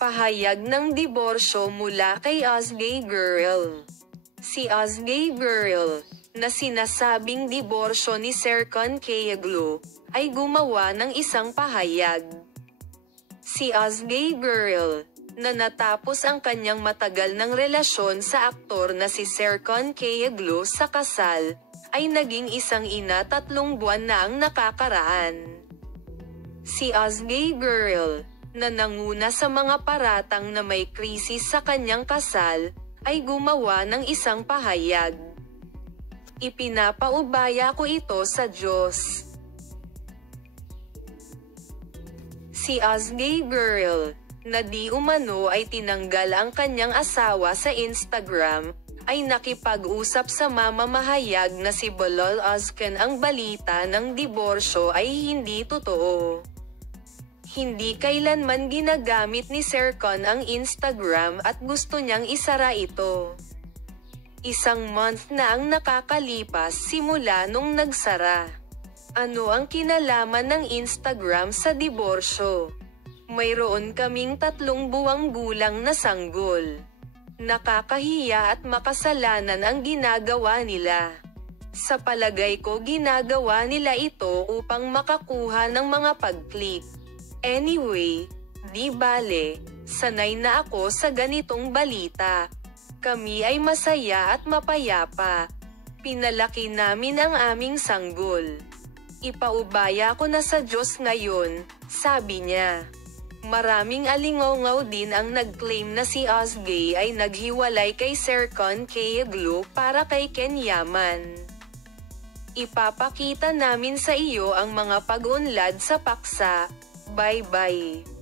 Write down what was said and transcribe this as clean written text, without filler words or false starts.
Pahayag ng diborsyo mula kay Ozgay Girl. Si Ozgay Girl, na sinasabing diborsyo ni Serkan Kayaglu, ay gumawa ng isang pahayag. Si Ozgay Girl, na natapos ang kanyang matagal ng relasyon sa aktor na si Serkan Kayaglu sa kasal, ay naging isang ina 3 buwan na ang nakakaraan. Si Ozgay Girl, na nanguna sa mga paratang na may krisis sa kanyang kasal, ay gumawa ng isang pahayag. Ipinapaubaya ko ito sa Diyos. Si Ozgay Girl, na di umano ay tinanggal ang kanyang asawa sa Instagram, ay nakipag-usap sa mamamahayag na si Bilal Ozcan. Ang balita ng diborsyo ay hindi totoo. Hindi kailanman ginagamit ni Serkan ang Instagram at gusto niyang isara ito. 1 month na ang nakakalipas simula nung nagsara. Ano ang kinalaman ng Instagram sa diborsyo? Mayroon kaming 3 buwang gulang na sanggol. Nakakahiya at makasalanan ang ginagawa nila. Sa palagay ko ginagawa nila ito upang makakuha ng mga pag-click. Anyway, di bale, sanay na ako sa ganitong balita. Kami ay masaya at mapayapa. Pinalaki namin ang aming sanggol. Ipaubaya ko na sa Diyos ngayon, sabi niya. Maraming alingaw din ang nag-claim na si Ozgay ay naghiwalay kay Serkan Kayaglu para kay Ken Yaman. Ipapakita namin sa iyo ang mga pag-unlad sa paksa. Bye-bye.